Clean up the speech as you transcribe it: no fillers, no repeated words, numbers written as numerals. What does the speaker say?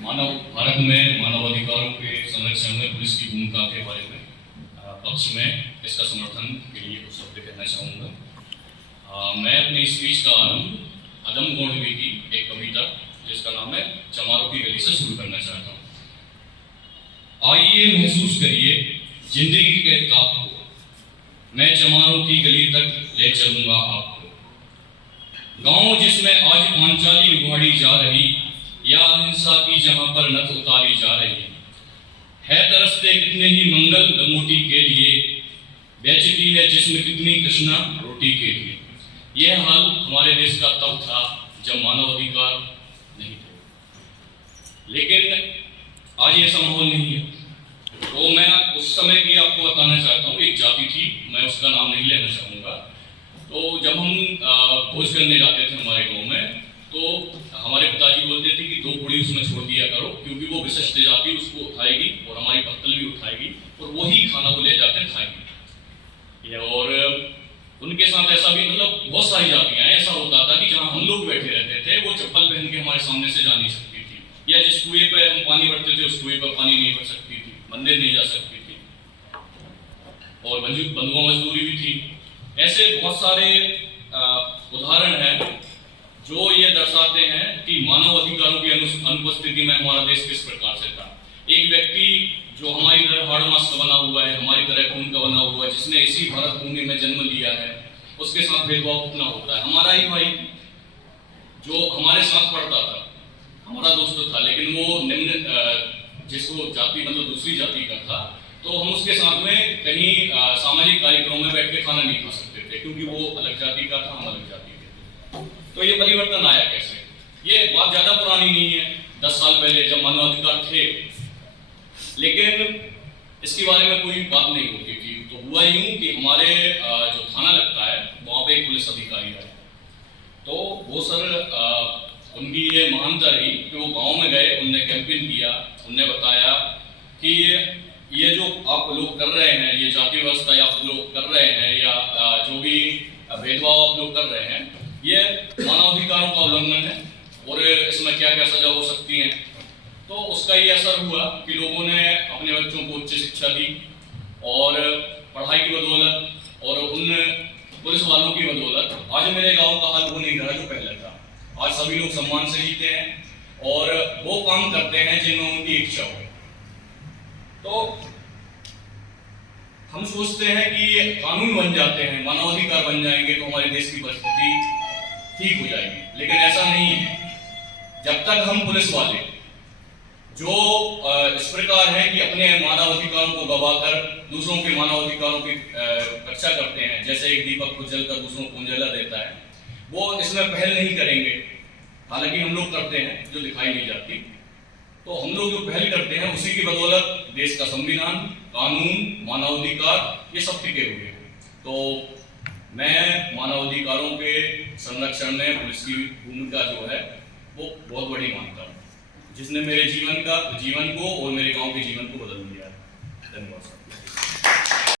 भारत में मानवाधिकारों के संरक्षण में पुलिस की भूमिका के बारे में पक्ष में इसका समर्थन के लिए कुछ शब्द कहना चाहूँगा। मैं अपनी स्पीच का आरंभ अदम गोंडवी की एक कविता जिसका नाम है चमारों की गली से शुरू करना चाहता हूँ। आइए महसूस करिए जिंदगी के ताप को, मैं चमारों की गली तक ले चलूंगा आपको। गांव जिसमें आज पांचाली उभाड़ी जा रही, या अहिंसा की जहां पर नथ उतारी जा रही है तरसते कितने ही मंगल लंगोटी के लिए, बेचती है जिसमें कितनी कृष्णा रोटी के लिए। यह हाल हमारे देश का तब था जब मानवाधिकार नहीं थे, लेकिन आज ऐसा माहौल नहीं है। तो मैं उस समय की आपको बताना चाहता हूँ। एक जाति थी, मैं उसका नाम नहीं लेना चाहूँगा। तो जब हम भोज करने जाते थे हमारे गांव में, तो हमारे पिताजी बोलते थे कि 2 पूड़ी उसमें छोड़ दिया करो, क्योंकि वो विशिष्ट जाति उसको उठाएगी और हमारी पत्तल भी उठाएगी और वही खाना वो ले जाकर खाएगी। और उनके साथ ऐसा भी, मतलब बहुत सारी जातियां ऐसा होता था कि जहां हम लोग बैठे रहते थे वो चप्पल पहन के हमारे सामने से जा नहीं सकती थी, या जिस कुएं पे हम पानी भरते थे उस कुएं पर पानी नहीं भर सकती थी, मंदिर नहीं जा सकती थी, और बंधुआ मजदूरी भी थी। ऐसे बहुत सारे उदाहरण हैं जो ये दर्शाते हैं कि मानव अधिकारों की अनुपस्थिति में हमारा देश किस प्रकार से था। एक व्यक्ति जो हमारी तरह हाड़मास का बना हुआ है, हमारी तरह खून का बना हुआ है, जिसने इसी भारत भूमि में जन्म लिया है, उसके साथ भेदभाव कितना होता है। हमारा ही भाई जो हमारे साथ पढ़ता था, हमारा दोस्त था, लेकिन वो निम्न जिसको जाति मतलब दूसरी जाति का था, तो हम उसके साथ में कहीं सामाजिक कार्यक्रमों में बैठ के खाना नहीं खा सकते थे, क्योंकि वो अलग जाति का था, हम अलग जाति के थे। तो ये परिवर्तन आया कैसे? ये बात ज्यादा पुरानी नहीं है, 10 साल पहले जब मानवाधिकार थे, लेकिन इसके बारे में कोई बात नहीं होती थी। तो हुआ यूं कि हमारे जो थाना लगता है वहां पे एक पुलिस अधिकारी आए, तो वो सर उनकी ये महानता रही कि वो गांव में गए, उनने कैंपेन किया, उनने बताया कि ये जो आप लोग कर रहे हैं, ये जाति व्यवस्था आप लोग कर रहे हैं, या जो भी भेदभाव आप लोग कर रहे हैं, ये मानवाधिकारों का उल्लंघन है और इसमें क्या क्या सजा हो सकती है। तो उसका ये असर हुआ कि लोगों ने अपने बच्चों को उच्च शिक्षा दी, और पढ़ाई की बदौलत और उन पुलिस वालों की बदौलत आज मेरे गांव का हाल वो नहीं रहा जो पहले था। आज सभी लोग सम्मान से जीते हैं और वो काम करते हैं जिनमें उनकी इच्छा हो। तो हम सोचते हैं कि कानून बन जाते हैं, मानवाधिकार बन जाएंगे तो हमारे देश की परिस्थिति ठीक हो जाएगी, लेकिन ऐसा नहीं है। जब तक हम पुलिस वाले जो इस प्रकार है कि अपने मानवाधिकारों को गवाकर दूसरों के मानवाधिकारों की रक्षा करते हैं, जैसे एक दीपक को जलकर दूसरों को उजाला देता है, वो इसमें पहल नहीं करेंगे। हालांकि हम लोग करते हैं जो दिखाई नहीं जाती। तो हम लोग जो पहल करते हैं उसी की बदौलत देश का संविधान, कानून, मानवाधिकार ये सब टिके हुए हैं। तो मैं मानवाधिकारों के संरक्षण में पुलिस की भूमिका जो है वो बहुत बड़ी मानता हूँ, जिसने मेरे जीवन को और मेरे गांव के जीवन को बदल दिया है। धन्यवाद।